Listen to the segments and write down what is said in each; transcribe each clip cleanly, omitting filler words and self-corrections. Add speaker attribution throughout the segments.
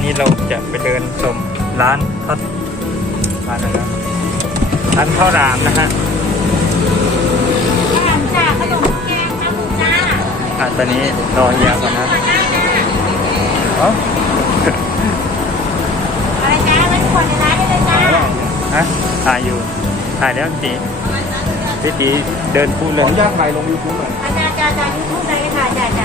Speaker 1: นี้เราจะไปเดินชมร้านอะไรนะร้านข้าวรามนะฮะ
Speaker 2: จ้าขนมแกงข้าวหมูจ้า
Speaker 1: ตอนนี้รอเฮียก่อนนะ
Speaker 2: อะไรจ้าไม่ควรในร้านได้เลยจ้า
Speaker 1: ฮะถ่ายอยู่ถ่ายแล้วพี่ตีเดินพูดเลย
Speaker 3: ขออนุญาตถ่ายลง YouTube หน่อย
Speaker 2: จ้ายูทูบไหนถ่ายจ้า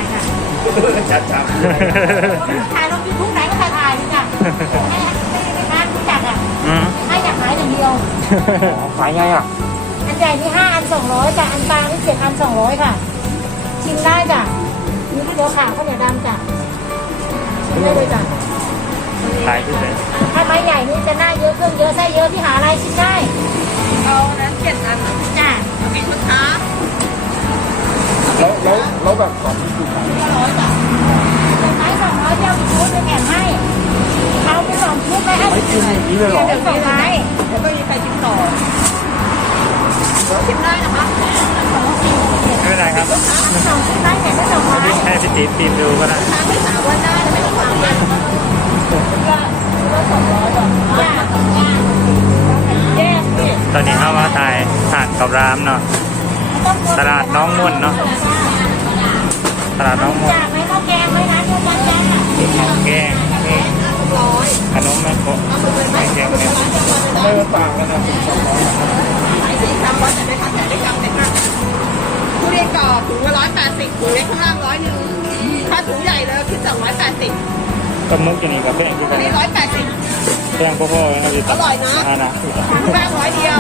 Speaker 2: ถ่ายลงยูทูบไหนก็ถ่ายจ้ะให้ร้านรู้จักอ่ะให้อยากขายอย่างเดียว
Speaker 3: ขายไงอ่ะ
Speaker 2: อันใหญ่ที่5 อัน 200จ้ะอันกลางที่7 อัน 200ค่ะชิมได้จ้ะมีก๋วยเตี๋ยวขาวข้าวเหนียวดำจ้ะชิมได้เลยจ้ะ
Speaker 1: ขายที่ไหน
Speaker 2: ถ้าไม้ใหญ่นี่จะหน้าเยอะเครื่องเยอะไส้เยอะที่หาอะไรชิมได้เอานั้น7 อันจ้ะมีลูกค้า
Speaker 3: แล้วแบบของที่ถูกขาย
Speaker 2: 100จ้ะไม้200เดียวมีชุดจะแถมให้เขาไป2 ชุดไปให้
Speaker 3: ไม่กินอย่างนี้เลยหรอ
Speaker 2: เดี๋ยว2 ไม้แล้วก็มีใครชิมต่อชิมได้นะคะ
Speaker 1: ไม่เป็นไรครับ
Speaker 2: 2 ชุดได้แต่ก็2 ไม้
Speaker 1: ให้พี่ตีทีมดูก็ได้
Speaker 2: ไม่สาววันได้ไม่ต้องวางเงินก็200 บาท
Speaker 1: ตอนนี้เข้ามาถ่ายหาดกับรามเนาะตลาดน้องม่วนเนาะตลาดน้องม่วน
Speaker 2: ไม่ต้องแกงไม่นะทุกคนจ้า
Speaker 1: แกงขนมแม่โคแกงเนี่ย
Speaker 3: ไม่ต่างกันนะ
Speaker 2: 400 300แต่ไม่ทันแต่ได้กำเลยค่ะทุเรียนกรอบถุงละ180ถุงเล็กข้างล่าง100ถ้าถุงใหญ่เลยคิด280
Speaker 1: ก็มุกอย่างนี้กับแป้งที่กัน
Speaker 2: นี่180
Speaker 1: แป้งพ่อๆนะครับพี่
Speaker 2: อร่อยนะแป้ง100 เดียว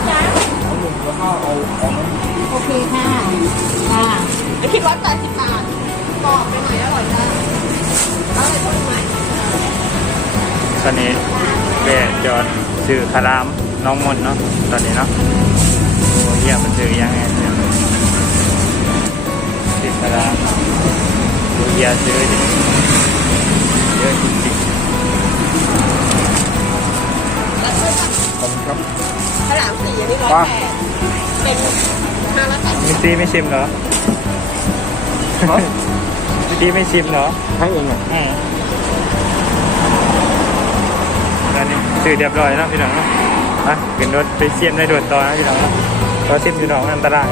Speaker 2: โอเคค่ะจะคิด180 บาทกรอบไปหน่อยอร่อยจ้าเอาเลยคนใหม่
Speaker 1: ตอนนี้แม่จอดซื้อคารามน้องมนเนาะตอนนี้เนาะโอ้เหี้ยมันซื้อยังไงเนี่ยซื้อคารามดูเหี้ยซื้อดิเยอะจริง
Speaker 3: ขอบคุณครับ
Speaker 2: ข้าวหลาม4อันนี้180เป็น580
Speaker 1: มิตีไม่ชิมเหรอมิตีไม่ชิมเหรอ
Speaker 3: ให้เองอ่ะ
Speaker 1: ตอนนี้ซื้อเรียบร้อยแล้วพี่น้องเนาะขึ้นรถไปเสียมในด่วนต่อนะพี่น้องเพราะเสียมพี่น้องอันตราย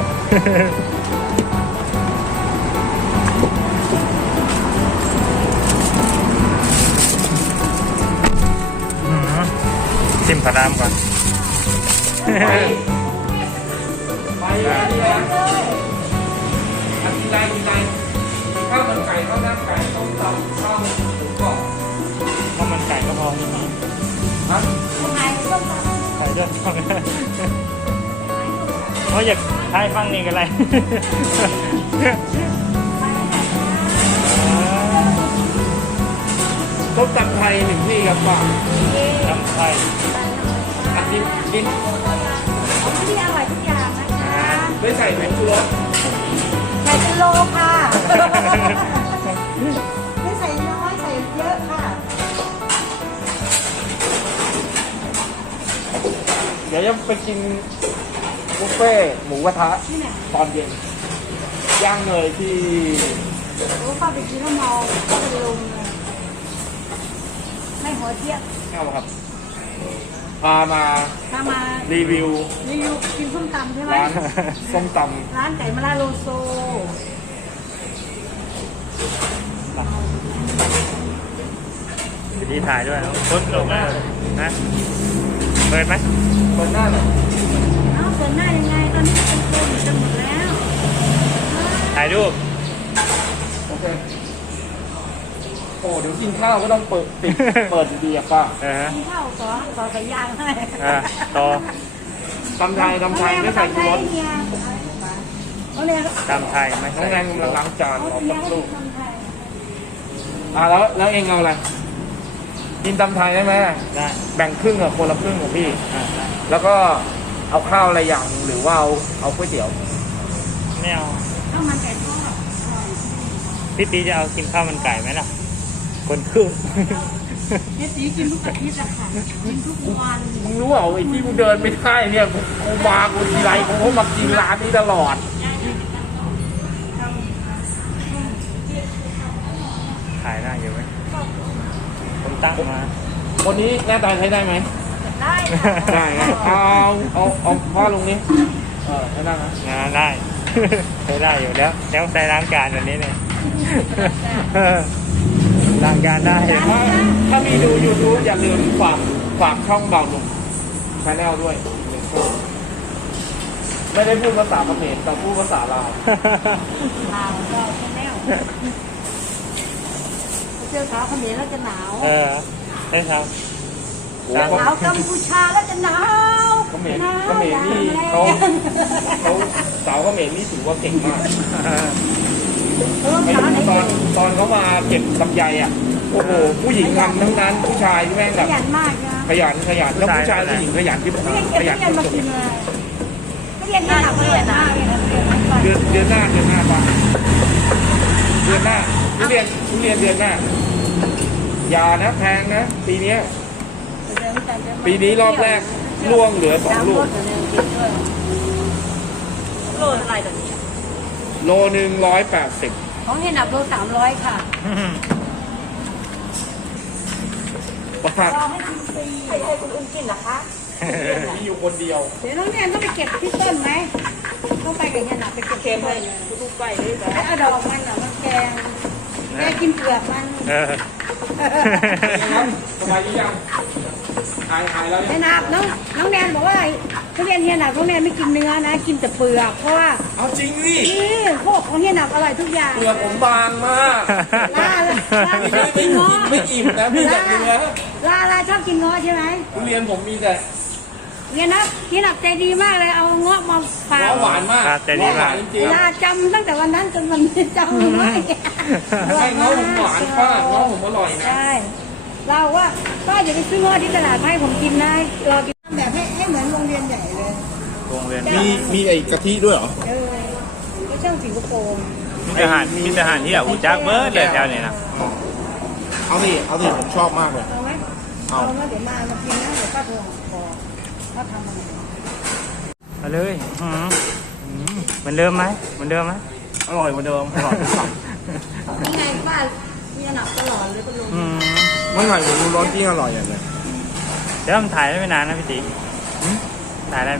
Speaker 1: ชิมขนามก่อน
Speaker 3: ไปกินไรข้าวมันไก่ข้าวหน้าไก่ข้าวตำข้าวหมูกรอบ
Speaker 1: ข้าวมันไก่ก็พอที่นี่
Speaker 3: ฮะ
Speaker 1: ไข่ด้วยเพราะอยากทายฟังนี่กันเลย
Speaker 3: ต้มตำไทย1 ที่ครับป้า
Speaker 1: ตำไทย
Speaker 3: ดิน
Speaker 2: ที่อร่อยทุกอย่างนะคะ
Speaker 3: ไม่ใส่ผงชูรส
Speaker 2: ใส่กิโลค่ะไม่ใส่น้อยใส่เยอะค่ะ
Speaker 3: เดี๋ยวจะไปกินบุฟเฟ่หมูกระทะตอนเย็นย่างเนยที่
Speaker 2: เข้าไปกินแล้วเมาเข้าไปลงเลยไม่หัวเทียบ
Speaker 3: เอาครับพามารีวิว
Speaker 2: กินส้มตำใช่ไหม
Speaker 3: ร้านส้มตำ
Speaker 2: ร้านไก่มะระโลโซ
Speaker 1: วิธีถ่ายด้วยต้นลงนะเปิดไหม
Speaker 3: เปิดหน้าเลย
Speaker 2: เปิดหน้ายังไงตอนนี้เป็นโควิดจะหมดแล้ว
Speaker 1: ถ่ายรูป
Speaker 3: โอเคโอ้เดี๋ยวกินข้าวก็ต้องเปิดดีอ่ะป้า
Speaker 2: กินข้าวต่อไก่ย่างให้
Speaker 1: ต่อ
Speaker 3: ตำไทยไม่ใส่ชูรส
Speaker 1: ตำไทยไม่ใส่
Speaker 3: แรงกำลังล้างจานรอสักครู่แล้วเองเอาอะไรกินตำไทยได้ไหม
Speaker 1: ได้
Speaker 3: แบ่งครึ่งกับคนละครึ่งของพี่แล้วก็เอาข้าวอะไรอย่างหรือว่าเอาก๋วยเตี๋ยว
Speaker 1: ไม่เอา
Speaker 2: ข้าวมันไก่ทอด
Speaker 1: พี่ตีจะเอากินข้าวมันไก่ไหมล่ะคนครึ่ง
Speaker 2: พี่ตีกินทุกอาทิตย์อะค่ะกินทุกวัน
Speaker 3: มึงรู้เปล่าไอ้ที่กูเดินไม่ได้เนี่ยกูมากูทีไรกูก็มากินร้านนี้ตลอด
Speaker 1: ขายได้อยู่ไหม
Speaker 3: ค
Speaker 1: ตั้งมา
Speaker 3: คนนี้หน้าตาใช้ได้ไหม
Speaker 2: ได้ค่ะ
Speaker 3: ได้นะเอาพ่อลงนี้ใช้ได้นะ
Speaker 1: ได้ ใช้ได้อยู่แล้วแล้วใส่ล้างการวันนี้เนี่ยล้างการได้
Speaker 3: ถ้ามีดู YouTube อย่าลืมฝากช่องเบาหนุ่มชาแนลด้วยไม่ได้พูดภาษาเขมรแต่พูดภาษาลาว
Speaker 2: ลาวเราแค่แนวเสื้อขาวเขมรแล้วจะหนาว
Speaker 1: ได้ครับ
Speaker 3: โอ้
Speaker 2: เสื้อ
Speaker 3: โห
Speaker 2: ขาวกัมพูชาแล้วจะหนาว
Speaker 3: เขมรนี่เขาสาวเขมรนี่ถือว่าเก่งมาก ไม่รู้ตอนเขามาเก็บลำไยอ่ะโอ้โหผู้หญิงทำทั้งนั้นผู้ชายที่แม่ง
Speaker 2: ข
Speaker 3: แบบ
Speaker 2: ยันมากนะ
Speaker 3: ขยันแล้วผู้ชายผู้หญิงขยันที่
Speaker 2: ไม่เรียน
Speaker 3: ข
Speaker 2: เก็บ
Speaker 3: ยัน
Speaker 2: ไม่เรียนมากินเลยไม่เรียนหนักเลยนะเรียนไป
Speaker 3: เดือนหน้าป่ะเดือนหน้าทุเรียนเดือนหน้าอย่านะแพงนะปีนี้รอบแรกล่วงเหลือ2 ลูก
Speaker 2: โลอะไรตัวนี้
Speaker 3: โลหนึ่ง180
Speaker 2: ของเห็นหนักโล300ค่ะ
Speaker 3: ประทัด
Speaker 2: รอให้กินฟรีให้คุณอุ้มกินเหรอคะ
Speaker 3: มีอยู่คนเดียว
Speaker 2: เดี๋ยวน้องแนนต้องไปเก็บที่ต้นไหมต้องไปกับเห็นหนักไปเก็บที่ต้นทุกใบเลยแล้วเอาดอกมันอ่ะมันแกงกินเปลือกมัน
Speaker 3: สบายดียังหายแล้ว
Speaker 2: เห็นหนักน้องแนนบอกว่าทุเรียนเฮียหนักน้องแนนไม่กินเนื้อนะกินแต่เปลือกเพราะว่า
Speaker 3: เอาจริงดิ
Speaker 2: นี่พวกของเฮียหนักอร่อยทุกอย่าง
Speaker 3: เปลือกผมบางมาก
Speaker 2: ลาชอบกินง้อ
Speaker 3: ไม่อิ่มนะพี่อยากกินเนื้อ
Speaker 2: ลาชอบกินง้อใช่ไหม
Speaker 3: ทุเรียนผมมีแต่
Speaker 2: เนี่ยนะพี่หนักใจดีมากเลยเอาเงาะมาฝาก
Speaker 3: หวานมาก
Speaker 1: ใจดีมาก
Speaker 3: จริง
Speaker 2: ลาจำตั้งแต่วันนั้นจนวันนี้จำไม่
Speaker 3: ใช่เงาะผมหวานป้าเงาะผมอร่อยนะ
Speaker 2: ใช่เราว่าป้าอย่าไปซื้อเงาะที่ตลาดให้ผมกินนะรอกินแบบให้เหมือนโรงเรียนใหญ่เลย
Speaker 1: วงเวียน
Speaker 3: มีไอ้กะทิด้วยเหรอ
Speaker 2: ก็ช่างสิงคโปร์
Speaker 1: มีทหารที่หูจักเบิร์ดเลยแถวนี้นะ
Speaker 3: เอาสิผมชอบมากเลย
Speaker 2: เอาไหมเอาแล้วเดี๋ยวมากินนะเดี๋ยวป้าโทรบอกว่าทำอะไร
Speaker 1: มาเลยเหมือนเดิมไหม
Speaker 3: อร่อยเหมือนเดิมอร่อย
Speaker 2: ยังไงป้ามีหนักตลอดเลยก็ลง
Speaker 3: เมื่อไหร่ผมรู้ร้อนที่อร่อยอย่างเลย
Speaker 1: เดี๋ยวมันถ่ายได้ไม่นานนะพี่ตีถ่ายได้